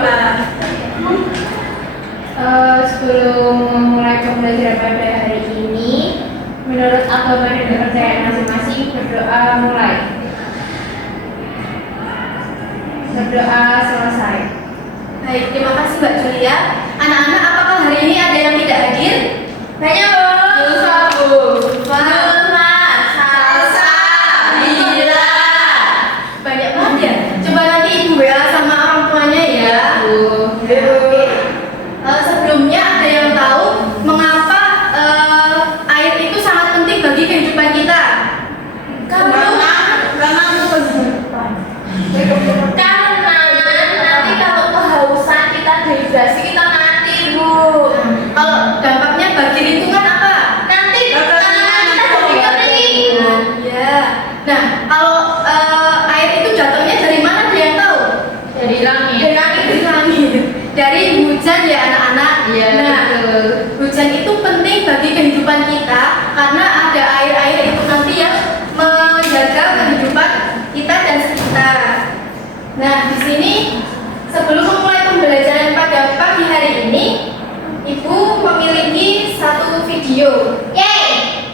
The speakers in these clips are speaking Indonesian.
berdoa. Sebelum memulai pembelajaran pada hari ini, menurut agama dan kepercayaan masing-masing, berdoa mulai. Berdoa selesai. Baik, terima kasih Mbak Julia. Anak-anak, apakah hari ini ada yang tidak hadir? Banyak loh. Satu, Salsa, Salsa, Bila. Banyak banget ya. Coba nanti Ibu WA sama orang tuanya ya. Oke. Sebelumnya ada yang tahu mengapa air itu sangat penting bagi kehidupan kita? Karena nanti kalau kehausan kita dehidrasi kita mati Bu. Kalau dampaknya bagi lingkungan apa? Nanti kita jadi kering. Ya. Nah kalau air itu jatuhnya dari mana ada yang tahu? Dari langit. Dari langit. Dari hujan ya anak-anak. Iya, Nah betul. hujan itu penting bagi kehidupan kita karena ada air-air itu nanti yang menjaga kehidupan kita dan sekitar. Nah, di sini sebelum memulai pembelajaran pada pagi hari ini, Ibu memiliki satu video. Yeay!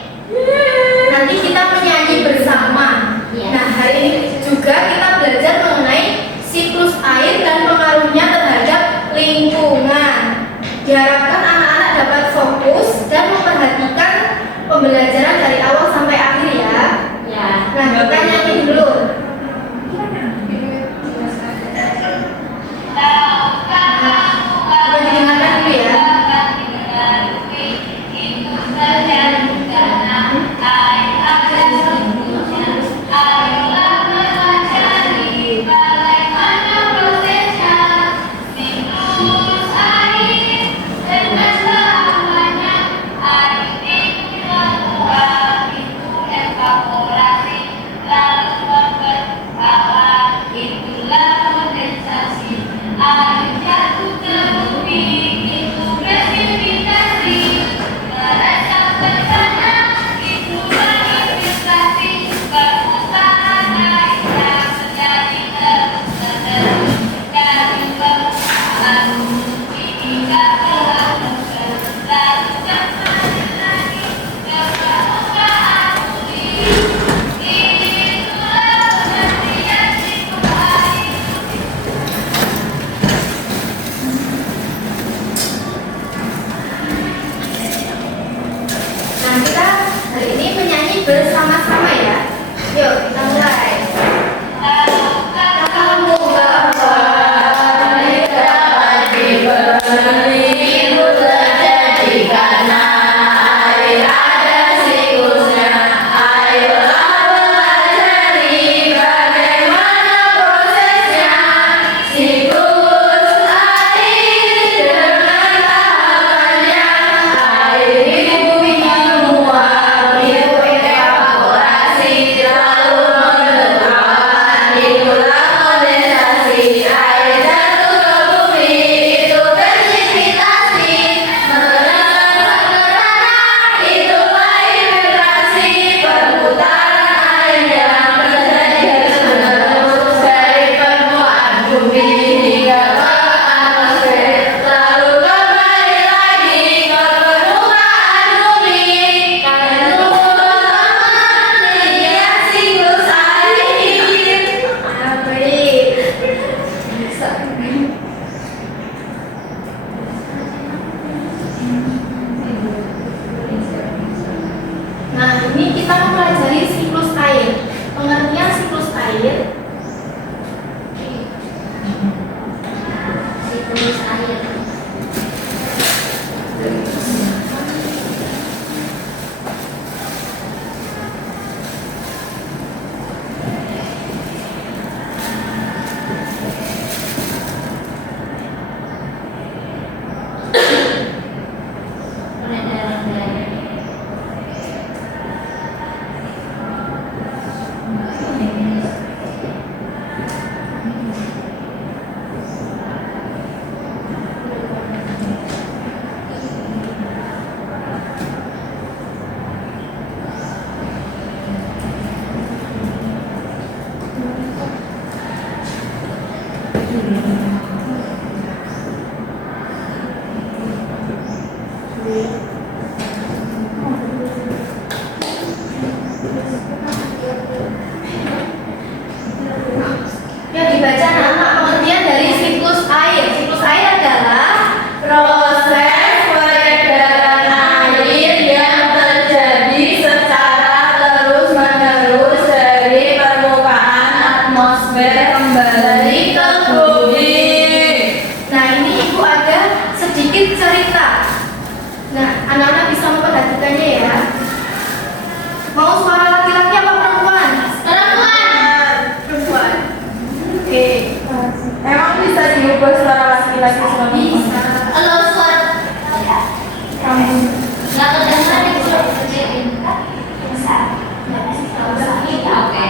Nanti kita menyanyi bersama. Yes. Nah, hari ini juga kita belajar mengenai siklus air dan pengaruhnya terhadap lingkungan. Diharapkan anak-anak dapat fokus dan memperhatikan pembelajaran dari awal sampai akhir ya. Ya. Nah, kita nyanyi dulu. Coba didengarkan dulu ya. sirkulasi selama Bisa. Kalau suara kamu nggak kedengeran itu kecilin. Oke.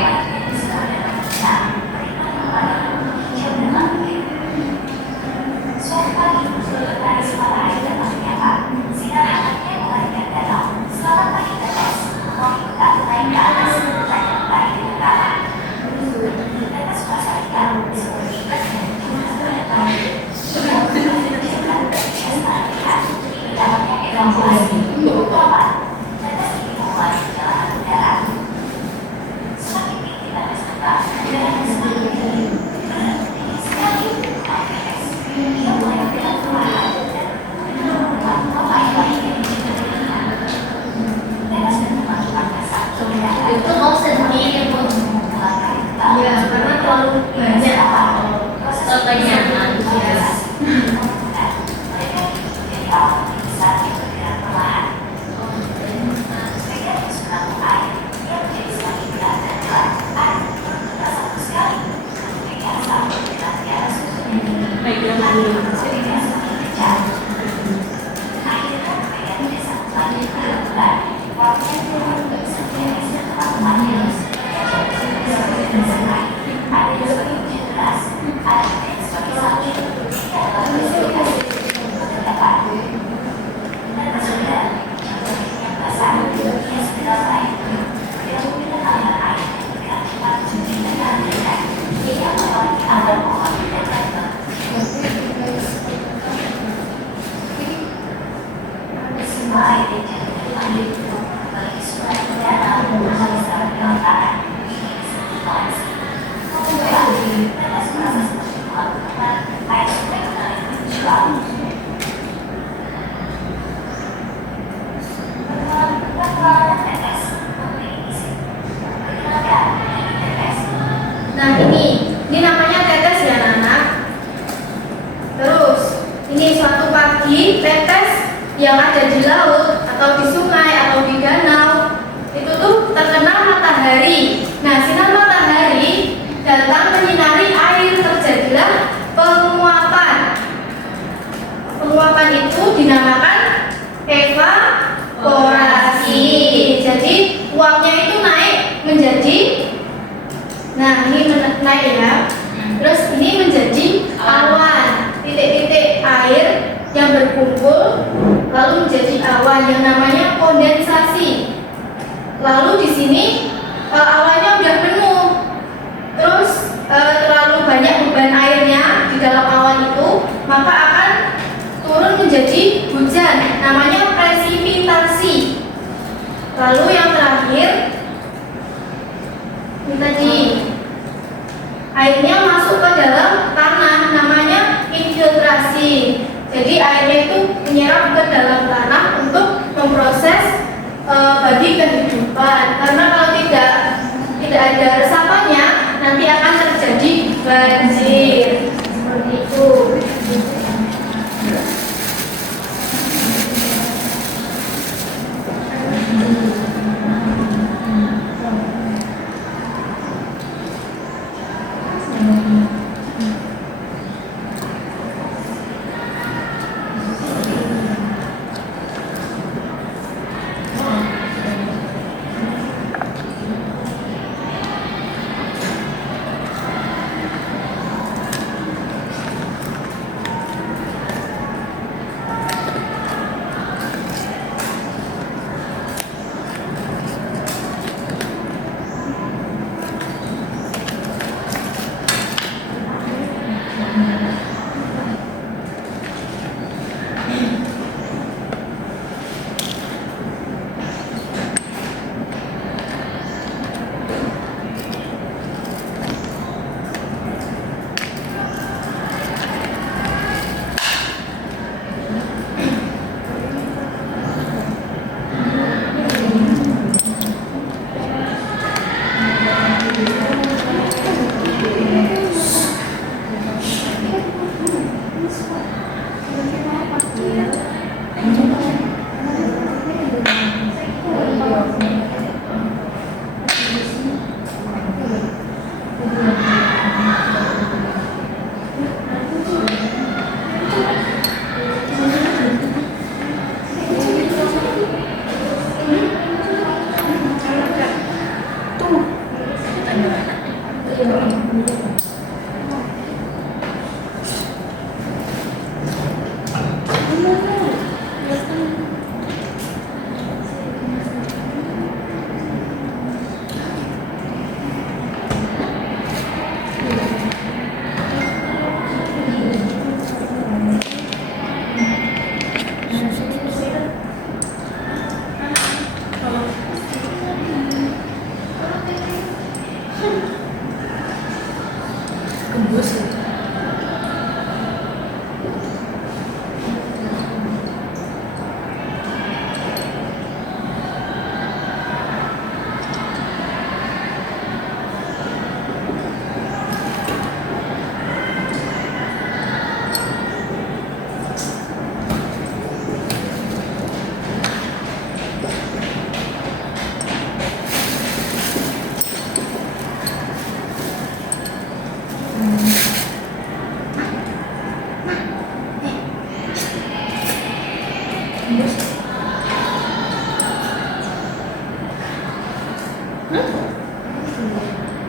Itu mau sendiri pun. Ya, karena terlalu banyak kekenyangan. Ya. Nah ini namanya tetes ya anak-anak. Terus ini suatu pagi tetes yang ada di laut atau di sungai atau di danau itu tuh terkena matahari. Nah sinar matahari datang menyinari air, terjadilah penguapan. Penguapan itu dinamakan evaporasi. Jadi uapnya itu naik menjadi, nah ini naik ya. Terus ini menjadi awan, titik-titik air yang berkumpul lalu menjadi awan yang namanya kondensasi. Lalu di sini awannya udah penuh, terus terlalu banyak beban airnya di dalam awan itu, maka akan turun menjadi hujan, namanya presipitasi. Lalu yang terakhir ini tadi airnya masuk ke dalam tanah, namanya infiltrasi. Jadi airnya itu menyerap ke dalam tanah untuk memproses bagi kehidupan. Karena kalau tidak ada resapannya, nanti akan terjadi banjir. Seperti itu.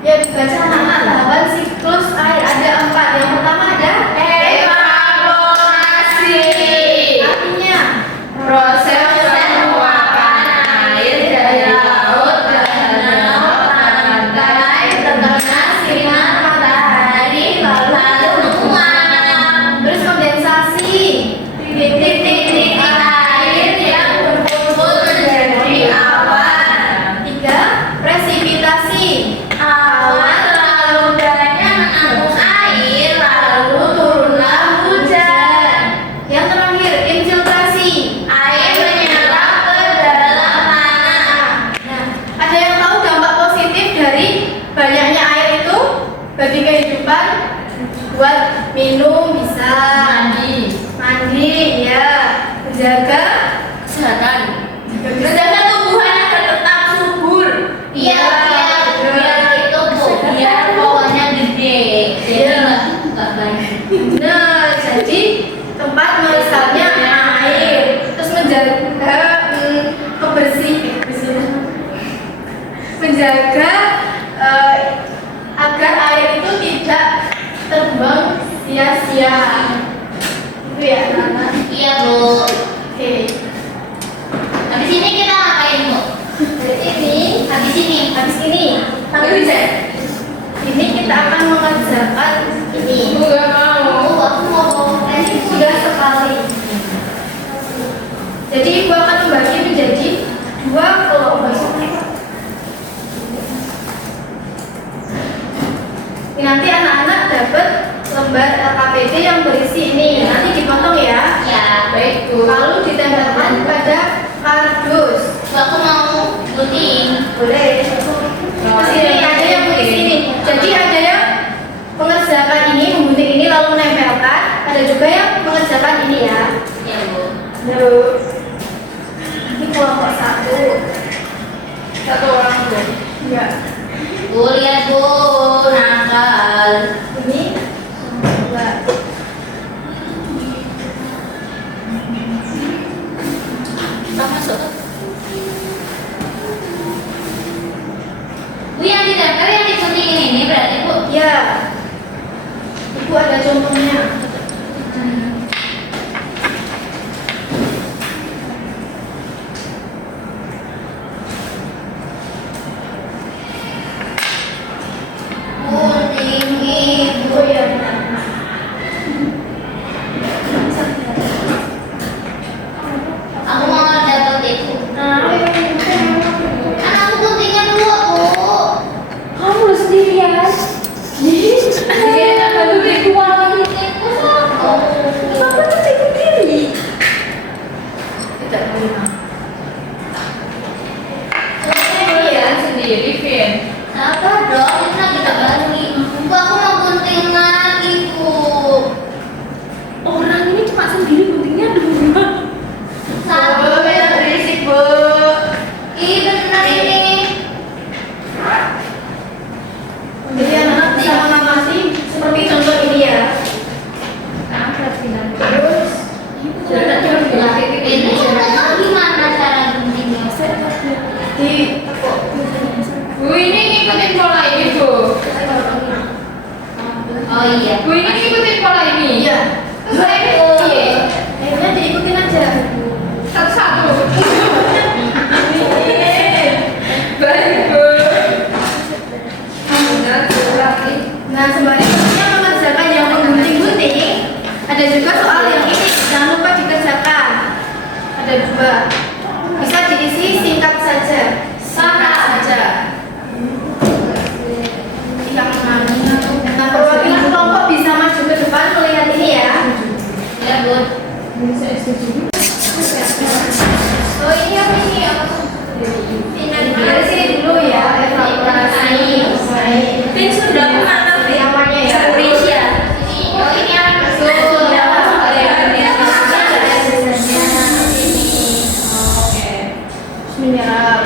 Ya, dibaca anak-anak. Tahapan siklus air ada 4. Yang pertama ada evaporasi. Artinya proses penguapan air dari laut ke danau, pantai, terkena sinar matahari lalu menguap. Terus kondensasi, titik-titik air yang berkumpul menjadi awan. 3. Presipitasi, awan terlalu banyak menampung air lalu turunlah hujan. Yang terakhir, infiltrasi, air menyerap ke dalam tanah. Nah, ada yang tahu dampak positif dari banyaknya air itu bagi kehidupan? Buat minum bisa, mandi ya, menjaga kesehatan, menjaga tumbuhan agar tetap subur. Iya, biar itu bu, biar pohonnya gede, jadi nggak banyak. Nah, jadi tempat meresapnya air, terus menjaga kebersihan, menjaga agar air itu tidak terbuang sia-sia. Itu ya, anak-anak. Iya bu. Oke. Habis ini kita ngapain bu? Dari ini, Habis ini. tahu bisa? Ini kita akan mengerjakan ini. Bu, aku mau Ini sudah sekali. Jadi ibu akan membagi menjadi 2 kelompok. Ini nanti anak-anak dapat lembar LKPD yang berisi ini. Nanti dipotong ya. Ya. Baik bu. Lalu ditempelkan pada kardus. Bu, aku mau gunting. Boleh. Terus ini ada yang di sini. Jadi ada yang mengerjakan ini, memgunting ini lalu menempelkan. Ada juga yang mengerjakan ini ya. Iya bu. Lalu ini kelompok 1. 1 orang bu. Enggak. Bu lihat bu, nakal. Ini 2. Kita masuk. Bu yang ditempel yang disuntingin ini berarti bu. Ya. Ibu ada contohnya. Gunting ibu. Oh ya benar. Aku mau dapat itu. Nah, Kan aku guntingnya 2 bu. kamu sendirian. Jadi aku gunting 2 lagi guntingku 1. Kamu tuh sendiri. Tidak terima. Kalian sendiri, Vin. Sabar dong, ini lagi tak bagi. Bu, aku mau gunting lagi bu. Orang ini cuma sendiri guntingnya 2. Sabar. Beda berisik, Bu. Ih benar ini. Jadi anak-anak bisa mengamati seperti contoh ini ya. Terus, Ini gimana cara guntingnya? di Bu, ini ngikutin pola ini, Bu. Oh iya. Bu, ini ngikutin pola ini. iya. Bu. Akhirnya diikutin aja. Satu-satu. Baik, Bu. Nah, sembari tentunya mengerjakan yang menggunting-gunting, ada juga soal yang ini, jangan lupa dikerjakan. Ada 2. Bisa diisi singkat saja. Singkat saja. Yang mana? Nah, perwakilan kelompok bisa maju ke depan melihat ini ya. Ya bu. Oh ini apa ini? Dari sini dulu ya, evaluasi. Ini sudah mana namanya ya? Indonesia. Oh ini yang Menyerap.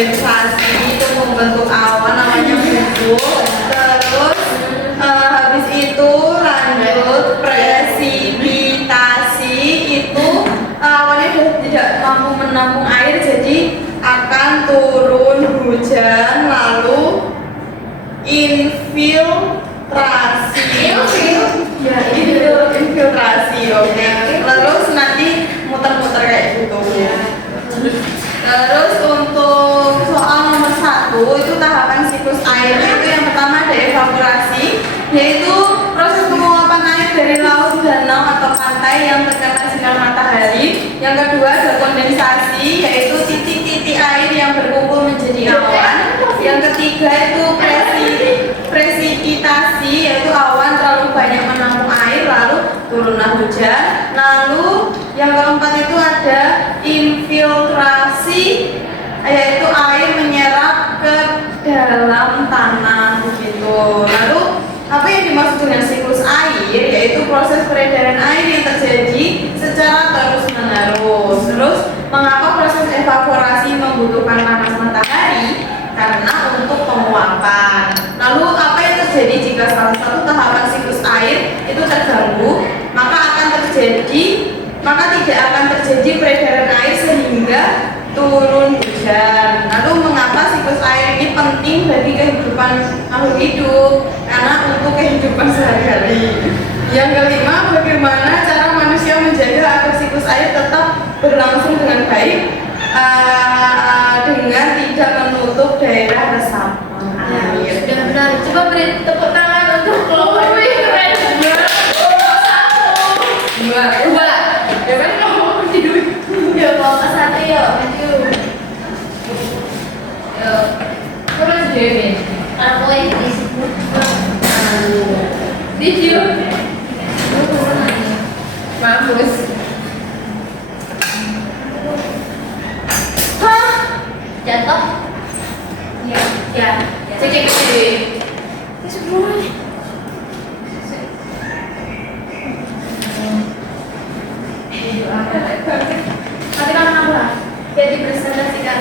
kondensasi itu membentuk awan namanya bubuk. Terus habis itu lanjut presipitasi, itu awannya sudah tidak mampu menampung air jadi akan turun hujan. Lalu infiltrasi, ya infiltrasi, oke. Terus nanti muter-muter kayak gitu. Terus untuk soal nomor 1 itu tahapan siklus air, itu yang pertama ada evaporasi, yaitu proses penguapan air dari laut, danau atau pantai yang terkena sinar matahari. Yang kedua ada kondensasi, yaitu titik-titik air yang berkumpul menjadi awan. Yang ketiga itu presipitasi, yaitu awan terlalu banyak menampung air lalu turunlah hujan. Lalu yang keempat itu ada infiltrasi, yaitu air menyerap ke dalam tanah begitu. Lalu apa yang dimaksud dengan siklus air, yaitu proses peredaran air yang terjadi secara terus-menerus. Terus mengapa proses evaporasi membutuhkan panas matahari? Karena untuk penguapan. Lalu apa yang terjadi jika salah satu tahapan siklus air itu terganggu? Maka tidak akan terjadi peredaran air sehingga turun hujan. Lalu mengapa siklus air ini penting bagi kehidupan makhluk hidup? Karena untuk kehidupan sehari-hari. Yang kelima, bagaimana cara manusia menjaga agar siklus air tetap berlangsung dengan baik dengan tidak menutup daerah resapan air. Sudah benar. Coba beri tepuk tangan untuk kelompok ini. Keren. Dua. Ya kan ngomong di duit. Ya kelompok 1 yuk. Maju. Yuk. Terus Dewi. Aku yang disebut. Did you? Mampus. Hah? Jatuh? Ya. Cek Dewi. Ini sebelumnya. Tapi kan aku lah, dia dipresentasikan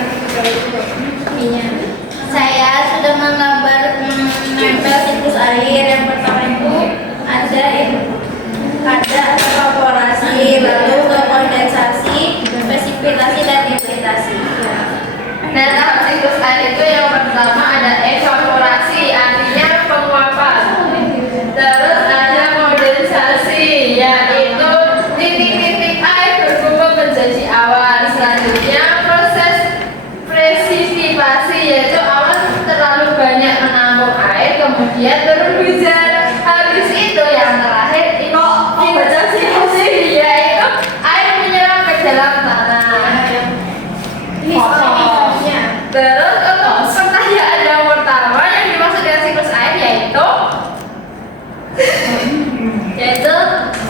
Saya sudah menggambar menempel siklus air. Yang pertama itu ada evaporasi, lalu ke kondensasi, presipitasi dan infiltrasi. Nah, tahap siklus air itu yang pertama ada evaporasi, artinya penguapan. Terus ada kondensasi, yaitu titik-titik air berkumpul menjadi awan. Selanjutnya proses presipitasi, yaitu awan terlalu banyak menampung air kemudian turun hujan. Habis itu yang terakhir infiltrasi, yaitu air menyerap ke dalam tanah. ini soalnya. Terus untuk pertanyaan yang pertama yang dimaksud dengan siklus air Yaitu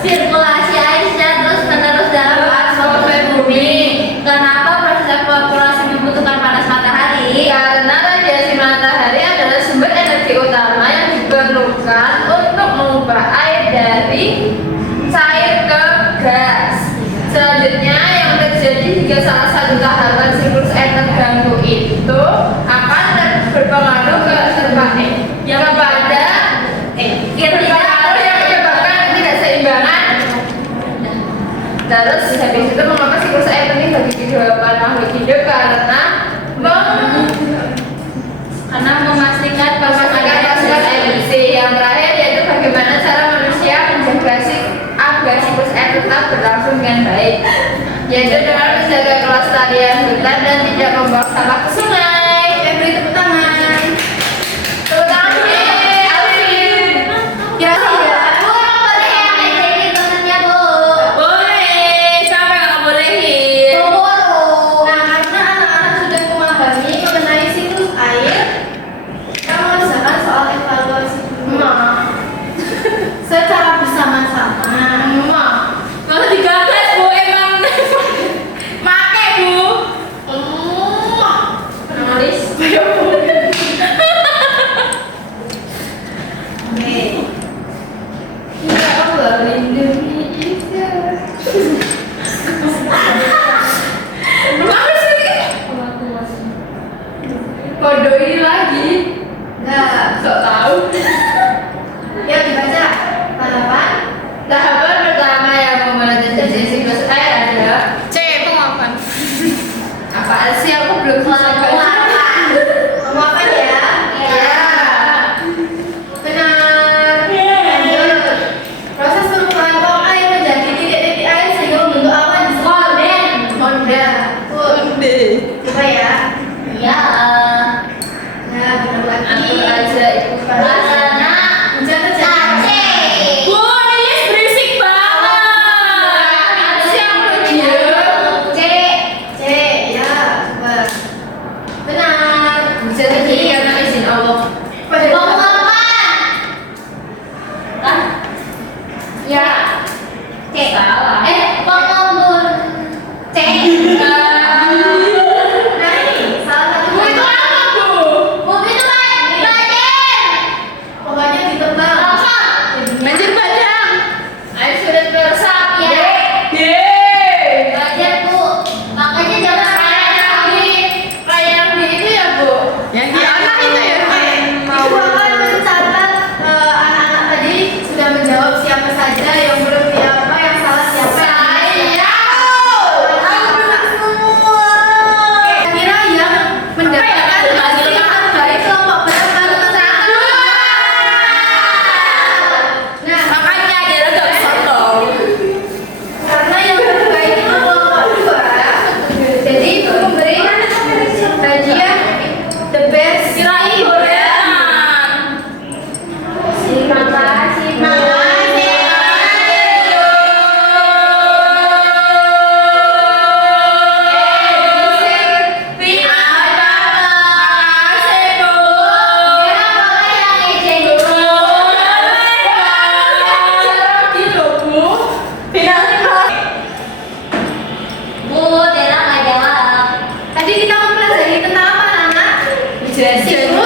sirkulasi air secara terus-menerus dalam atmosfer bumi. Kenapa proses evaporasi membutuhkan panas matahari? karena radiasi matahari adalah sumber energi utama yang diperlukan untuk mengubah air dari cair ke gas. Selanjutnya yang terjadi jika salah satu tahapan siklus air terganggu itu akan berpengaruh ke berbagai berpengaruh yang menyebabkan ketidakseimbangan. Terus habis itu mengapa siklus air penting bagi kehidupan makhluk hidup? Karena memastikan pasukan air bersih. Yang terakhir yaitu bagaimana cara manusia menjaga agar siklus air tetap berlangsung dengan baik, yaitu dengan menjaga kelestarian hutan dan tidak membuang sampah ke sungai. Beri tepuk tangan. Tepuk tangan Alvin. Ya. Boleh, siapa yang nggak bolehin? Nah, karena anak-anak sudah memahami mengenai siklus air, kamu mengerjakan soal evaluasi dulu. Secara bersama-sama. Kalau digagas Bu emang make Bu. Kode ini lagi. Enggak. Sok tahu. Ya dibaca. Tahapan. Tahapan pertama yang memonetisasi siklus air adalah C. Penguapan. apaan sih? Aku belum selesai baca. Penguapan. Penguapan ya. Ya. Benar. Lanjut. Proses penumpukan uap air menjadi titik-titik air sehingga membentuk awan disebut kondensa. Betul. D. Coba ya. Ya. Nah, benar lagi. Atur aja itu Rasanya Hujan terjadi. Bu, ini berisik banget. Siapa dia? C. C. Ya. Coba. Benar. Bisa terjadi karena izin Allah. Penguapan. Kan? Ya. C. Salah. Pengembun. C. Nah, ini salah satu. Bu, itu apa, Bu? Bumi itu banjir. Pokoknya ditebang. Banjir bandang. Air sudah meresap. Ya. D. Banjir, Bu. Makanya jangan Kayak yang di itu ya, Bu? Yang di anak itu ya. Ibu akan mencatat anak-anak tadi sudah menjawab siapa saja yang belum siapa yang salah siapa. Kira yang mendapatkan hasil terbaik kelompok berapa tersebut? Nah, Makanya dia udah bisa tahu. karena yang terbaik itu kelompok 2, jadi itu memberi hadiah the best. Kirain gorengan. Terima kasih, Bu. Bu, Dela nggak jawab. Tadi kita mempelajari tentang apa, anak? Dijelasin.